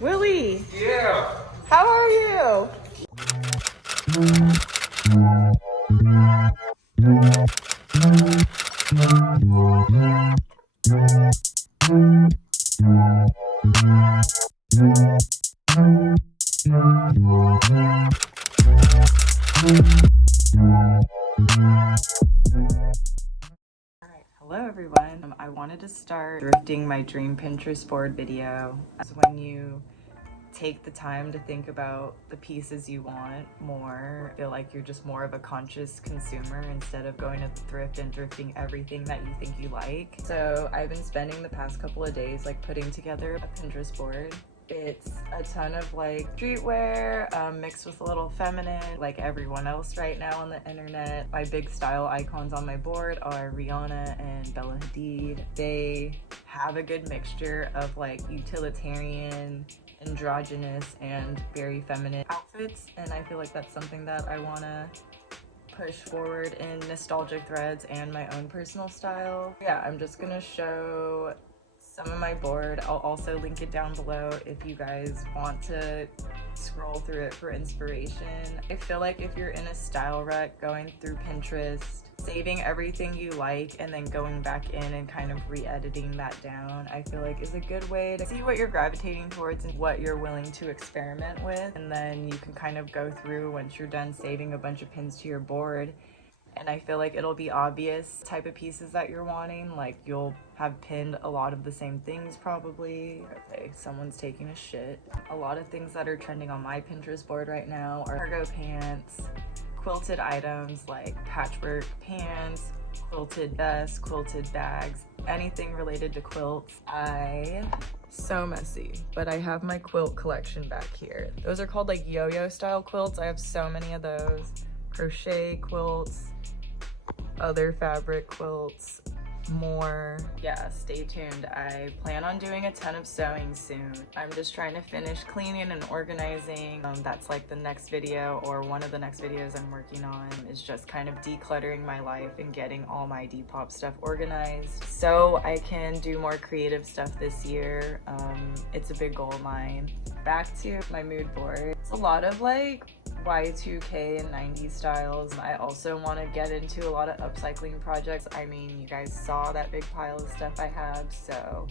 Willie! Yeah! How are you? Hello everyone. I wanted to start thrifting my dream Pinterest board video. As when you take the time to think about the pieces you want more, feel like you're just more of a conscious consumer instead of going to the thrift and thrifting everything that you think you like. So I've been spending the past couple of days like putting together a Pinterest board. It's a ton of like streetwear mixed with a little feminine, like everyone else right now on the internet. My big style icons on my board are Rihanna and Bella Hadid. They have a good mixture of like utilitarian, androgynous, and very feminine outfits, and I feel like that's something that I want to push forward in nostalgic threads and my own personal style. Yeah, I'm just gonna show some of my board. I'll also link it down below if you guys want to scroll through it for inspiration. I feel like if you're in a style rut, going through Pinterest, saving everything you like and then going back in and kind of re-editing that down, I feel like is a good way to see what you're gravitating towards and what you're willing to experiment with. And then you can kind of go through once you're done saving a bunch of pins to your board, and I feel like it'll be obvious type of pieces that you're wanting. Like you'll have pinned a lot of the same things probably. Okay, someone's taking a shit. A lot of things that are trending on my Pinterest board right now are cargo pants, quilted items like patchwork pants, quilted vests, quilted bags, anything related to quilts. So messy, but I have my quilt collection back here. Those are called like yo-yo style quilts. I have so many of those. Crochet quilts, other fabric quilts, more. Yeah, stay tuned. I plan on doing a ton of sewing soon. I'm just trying to finish cleaning and organizing. That's like the next video, or one of the next videos I'm working on, is just kind of decluttering my life and getting all my Depop stuff organized so I can do more creative stuff this year. It's a big goal of mine. Back to my mood board. It's a lot of like Y2K and 90s styles. I also want to get into a lot of upcycling projects. I mean, you guys saw that big pile of stuff I have, so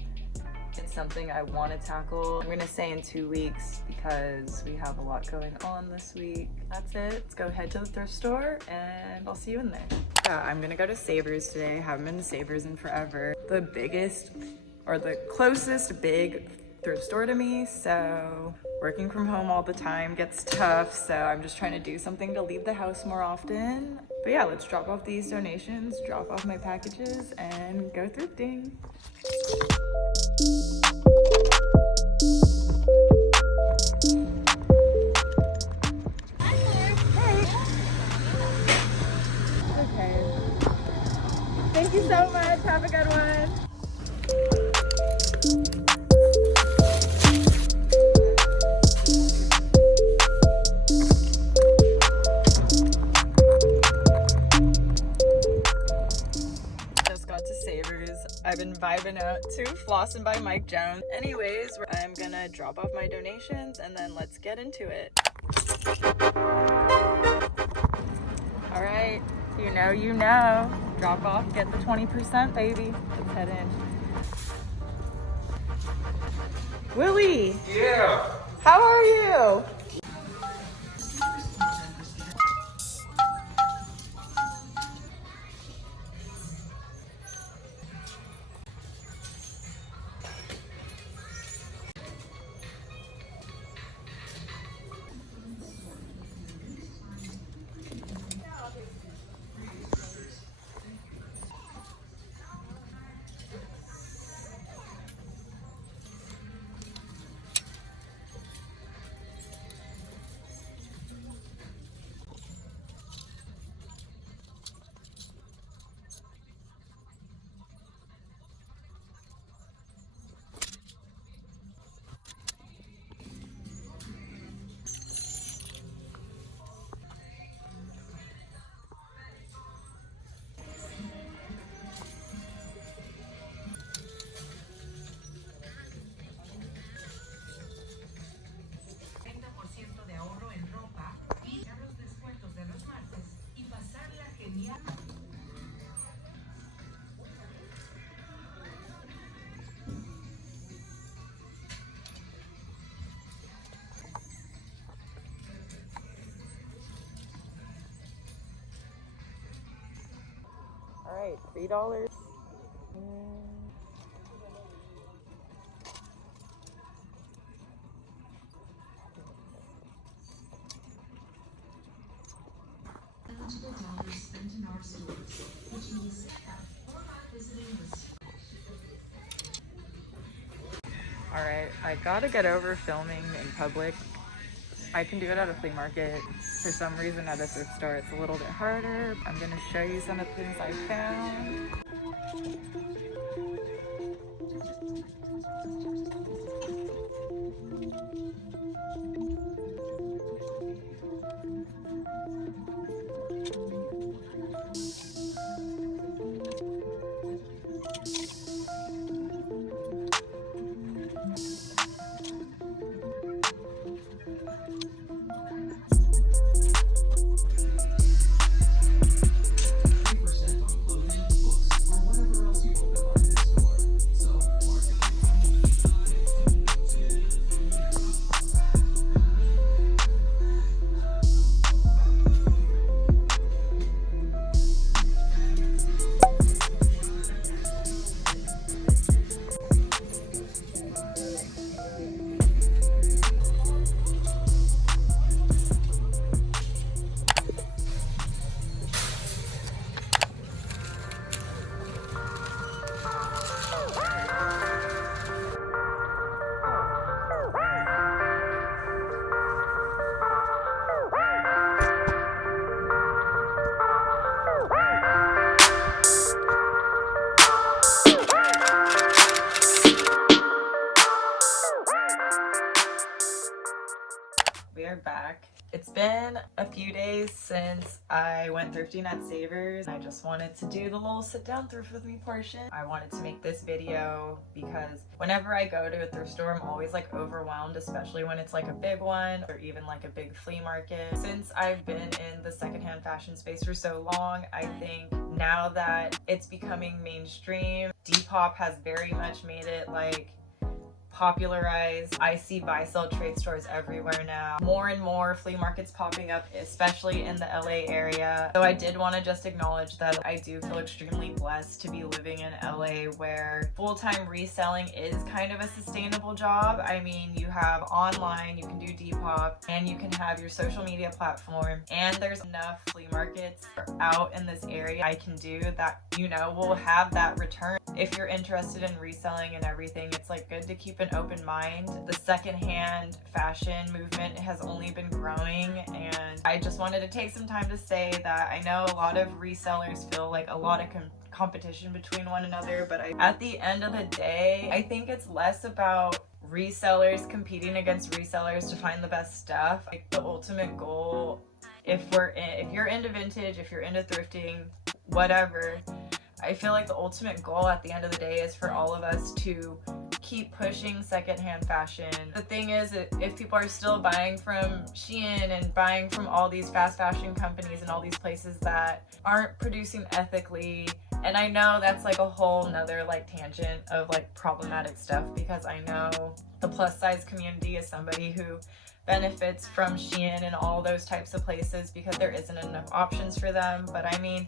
it's something I want to tackle. I'm gonna say in 2 weeks because we have a lot going on this week. That's it. Let's go head to the thrift store and I'll see you in there. Yeah, I'm gonna go to Savers today. I haven't been to Savers in forever. The biggest, or the closest big thrift store to me, so working from home all the time gets tough, so I'm just trying to do something to leave the house more often. But yeah, let's drop off these donations, drop off my packages, and go thrifting. Hey. Okay. Thank you so much. Have a good one. I've been vibing out to Flossin' by Mike Jones. Anyways, I'm gonna drop off my donations and then let's get into it. All right, you know. Drop off, get the 20%, baby. Let's head in. Willie! Yeah! How are you? right, $3. Alright, I gotta get over filming in public. I can do it at a flea market. For some reason at a thrift store it's a little bit harder. I'm gonna show you some of the things I found. We are back. It's been a few days since I went thrifting at Savers. I just wanted to do the little sit down thrift with me portion. I wanted to make this video because whenever I go to a thrift store, I'm always like overwhelmed, especially when it's like a big one or even like a big flea market. Since I've been in the secondhand fashion space for so long, I think now that it's becoming mainstream, Depop has very much made it like popularized. I see buy-sell trade stores everywhere now. More and more flea markets popping up, especially in the LA area. So I did want to just acknowledge that I do feel extremely blessed to be living in LA where full-time reselling is kind of a sustainable job. I mean, you have online, you can do Depop, and you can have your social media platform, and there's enough flea markets out in this area I can do that, you know, will have that return. If you're interested in reselling and everything, it's like good to keep an open mind. The secondhand fashion movement has only been growing, and I just wanted to take some time to say that I know a lot of resellers feel like a lot of competition between one another, but at the end of the day, I think it's less about resellers competing against resellers to find the best stuff. Like the ultimate goal, if you're into vintage, if you're into thrifting, whatever, I feel like the ultimate goal at the end of the day is for all of us to keep pushing secondhand fashion. The thing is, if people are still buying from Shein and buying from all these fast fashion companies and all these places that aren't producing ethically, and I know that's like a whole nother like tangent of like problematic stuff, because I know the plus size community is somebody who benefits from Shein and all those types of places because there isn't enough options for them. But I mean,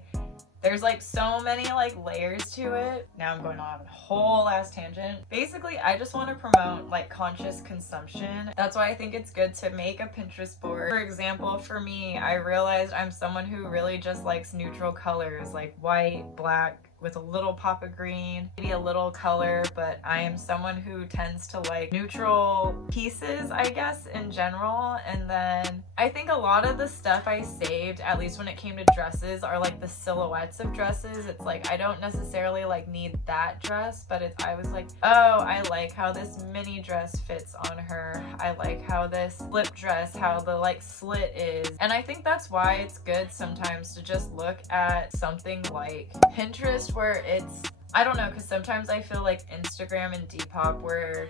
there's like so many like layers to it. Now I'm going on a whole ass tangent. Basically, I just want to promote like conscious consumption. That's why I think it's good to make a Pinterest board. For example, for me, I realized I'm someone who really just likes neutral colors like white, black, with a little pop of green, maybe a little color, but I am someone who tends to like neutral pieces, I guess, in general. And then I think a lot of the stuff I saved, at least when it came to dresses, are like the silhouettes of dresses. It's like I don't necessarily like need that dress, but I was like, oh, I like how this mini dress fits on her. I like how this slip dress, how the like slit is. And I think that's why it's good sometimes to just look at something like Pinterest, where it's, I don't know, because sometimes I feel like Instagram and Depop, where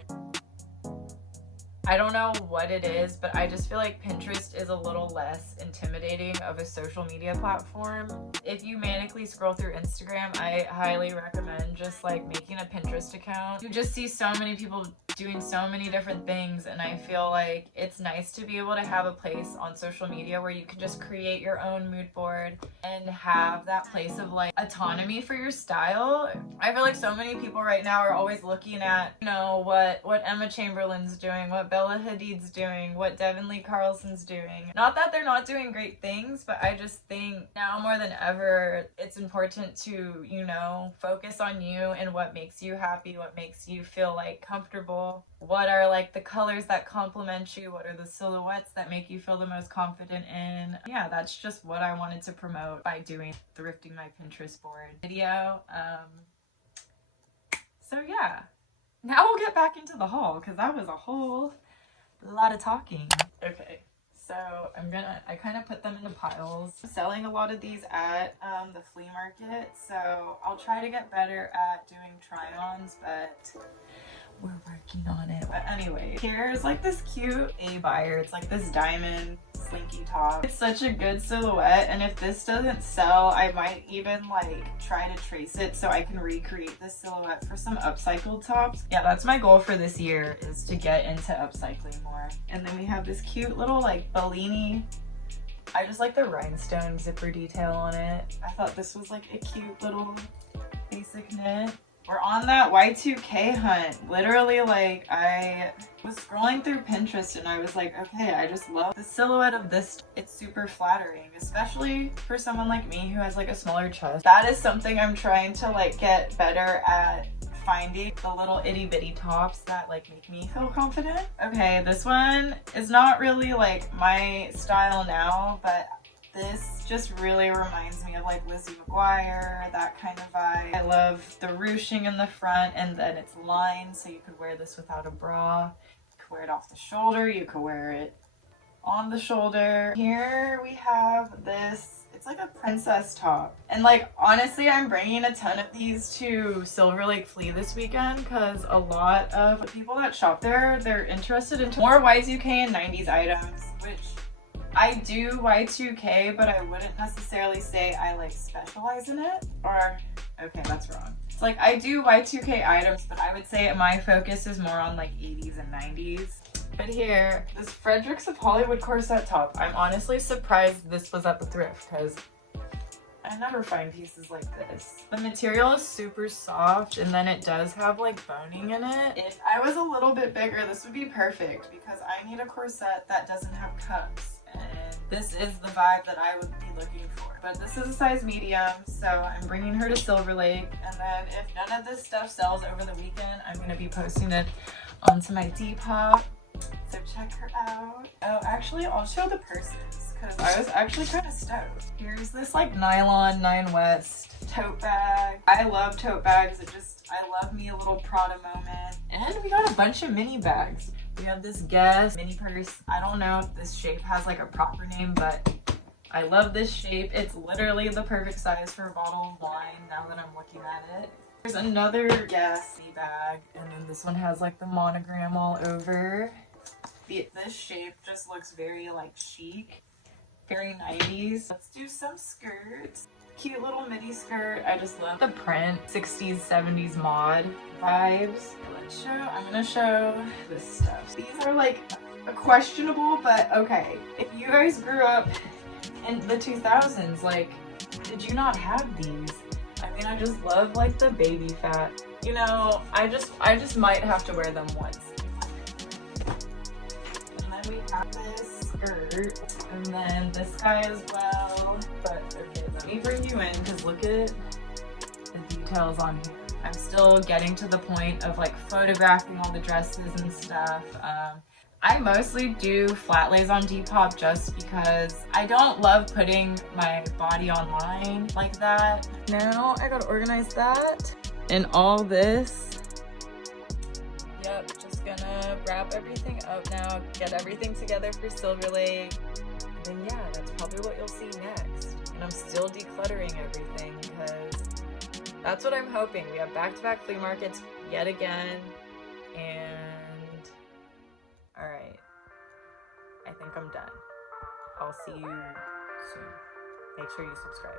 I don't know what it is, but I just feel like Pinterest is a little less intimidating of a social media platform. If you manically scroll through Instagram, I highly recommend just like making a Pinterest account. You just see so many people doing so many different things, and I feel like it's nice to be able to have a place on social media where you can just create your own mood board and have that place of like autonomy for your style. I feel like so many people right now are always looking at, you know, what Emma Chamberlain's doing, what Bella Hadid's doing, what Devin Lee Carlson's doing. Not that they're not doing great things, but I just think now more than ever it's important to, you know, focus on you and what makes you happy, what makes you feel like comfortable, what are like the colors that complement you, what are the silhouettes that make you feel the most confident in. Yeah, that's just what I wanted to promote by doing Thrifting My Pinterest Board video. So yeah, now we'll get back into the haul because that was a whole lot of talking. Okay, so I kind of put them into piles. I'm selling a lot of these at the flea market, so I'll try to get better at doing try-ons, but we're working on it. But anyway, here's like this cute A buyer. It's like this diamond slinky top. It's such a good silhouette, and if this doesn't sell, I might even like try to trace it so I can recreate this silhouette for some upcycled tops. Yeah, that's my goal for this year, is to get into upcycling more. And then we have this cute little like Bellini. I just like the rhinestone zipper detail on it. I thought this was like a cute little basic knit. We're on that Y2K hunt. Literally, like, I was scrolling through Pinterest and I was like, okay, I just love the silhouette of this. It's super flattering, especially for someone like me who has like a smaller chest. That is something I'm trying to like get better at, finding the little itty bitty tops that like make me feel confident. Okay, this one is not really like my style now, but this just really reminds me of like Lizzie McGuire, that kind of vibe. I love the ruching in the front, and then it's lined, so you could wear this without a bra. You could wear it off the shoulder, you could wear it on the shoulder. Here we have this, it's like a princess top. And like, honestly, I'm bringing a ton of these to Silver Lake Flea this weekend because a lot of the people that shop there, they're interested in more Y2K and 90s items, which I do Y2K, but I wouldn't necessarily say I like specialize in it. Or, okay, that's wrong. It's like I do Y2K items, but I would say my focus is more on like 80s and 90s. But here, this Fredericks of Hollywood corset top. I'm honestly surprised this was at the thrift because I never find pieces like this. The material is super soft, and then it does have like boning in it. If I was a little bit bigger, this would be perfect because I need a corset that doesn't have cups. And this is the vibe that I would be looking for. But this is a size medium, so I'm bringing her to Silver Lake. And then if none of this stuff sells over the weekend, I'm going to be posting it onto my Depop. So check her out. Oh, actually, I'll show the purses because I was actually kind of stoked. Here's this like nylon 9 West tote bag. I love tote bags. I love me a little Prada moment. And we got a bunch of mini bags. We have this Guess mini purse. I don't know if this shape has like a proper name, but I love this shape. It's literally the perfect size for a bottle of wine now that I'm looking at it. There's another Guess mini bag, and then this one has like the monogram all over. This shape just looks very like chic, very 90s. Let's do some skirts. Cute little midi skirt. I just love the print, 60s, 70s mod vibes. I'm gonna show this stuff. These are like questionable, but okay. If you guys grew up in the 2000s, like, did you not have these? I mean, I just love like the baby fat. You know, I just might have to wear them once. And then we have this skirt, and then this guy as well. But okay, let me bring you in because look at the details on here. I'm still getting to the point of like photographing all the dresses and stuff. I mostly do flat lays on Depop just because I don't love putting my body online like that. Now I gotta organize that and all this. Yep, just gonna wrap everything up now, get everything together for Silver Lake. And then yeah, that's probably what you'll see next. And I'm still decluttering everything because that's what I'm hoping. We have back-to-back flea markets yet again. And all right, I think I'm done. I'll see you soon. Make sure you subscribe.